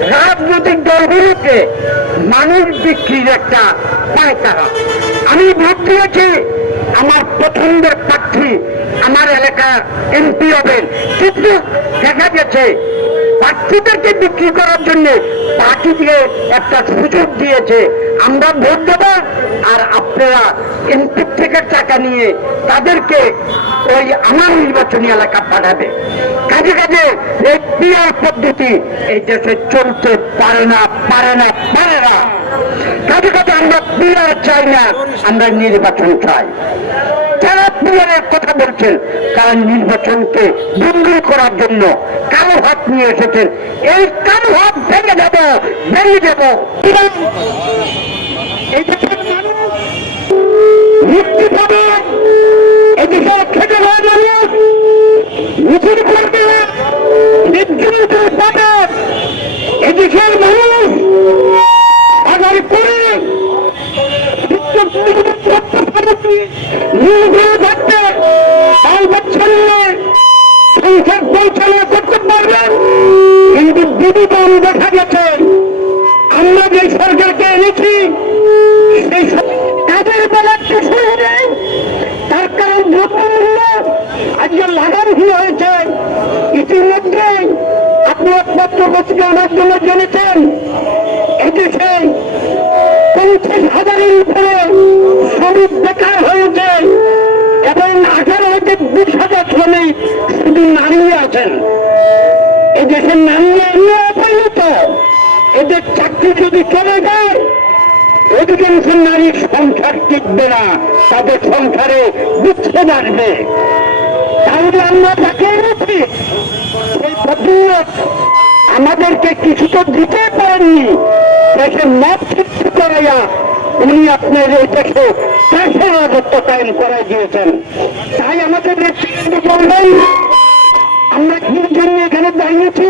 রাজনৈতিক দলগুলোকে মানুষ বিক্রির একটা পায়তারা। আমি ভোট দিয়েছি আমার পছন্দের প্রার্থী আমার এলাকার এমপি হবেন। কিন্তু দেখা গেছে, প্রার্থীদেরকে বিক্রি করার জন্য পার্টি দিয়ে একটা সুযোগ দিয়েছে। আমরা ভোট দেবো আর আপনারা এমপি থেকে টাকা নিয়ে তাদেরকে ওই আমার নির্বাচনী এলাকা পাঠাবে। কাজে কাজে এই পিআর পদ্ধতি, এই দেশে চলতে পারে না পারে না পারে না। কাজে কাজে আমরা পিআর চাই না, আমরা নির্বাচন চাই। কথা বলছেন, তারা নির্বাচনকে বন্ধ করার জন্য কালো হাত নিয়ে এসেছেন। এই কালো হাত ভেঙে যাব ভেঙে যাব। এই দেশের মানুষ মুক্তি পাবে। এদেশের খেটে হয়ে মানুষ মিছিল আমরা যে সরকারকে এনেছি? সেই তাদের বেলার কিছু নেই তার কারণ দ্রব্যমূল্য আজকে লাগামহীন হয়েছে। ইতিমধ্যে আপনি পত্র পত্রিকার মাধ্যমে জেনেছেন। এদেশে পঞ্চাশ হাজারের উপরে শ্রমিক বেকার হয়েছে এবং আঠারো হতে বিশ হাজার শ্রমিক শুধু নারী আছেন। এই দেশের নারী এদের চাকরি যদি চলে যায় অধিকাংশ নারীর সংসার টিকবে না, তাদের সংসারে বিচ্ছেদ আসবে। তাহলে আমরা তাকে এনেছি আমাদেরকে কিছু তো দিতে পারেননি। দেশের মত সৃষ্টি করাইয়া উনি আপনার এই দেশে দেশের রাজত্ব কায়েম করাই দিয়েছেন। তাই আমাদের নেতৃত্ব বলবেন, আমরা কি জন্য এখানে দাঁড়িয়েছি।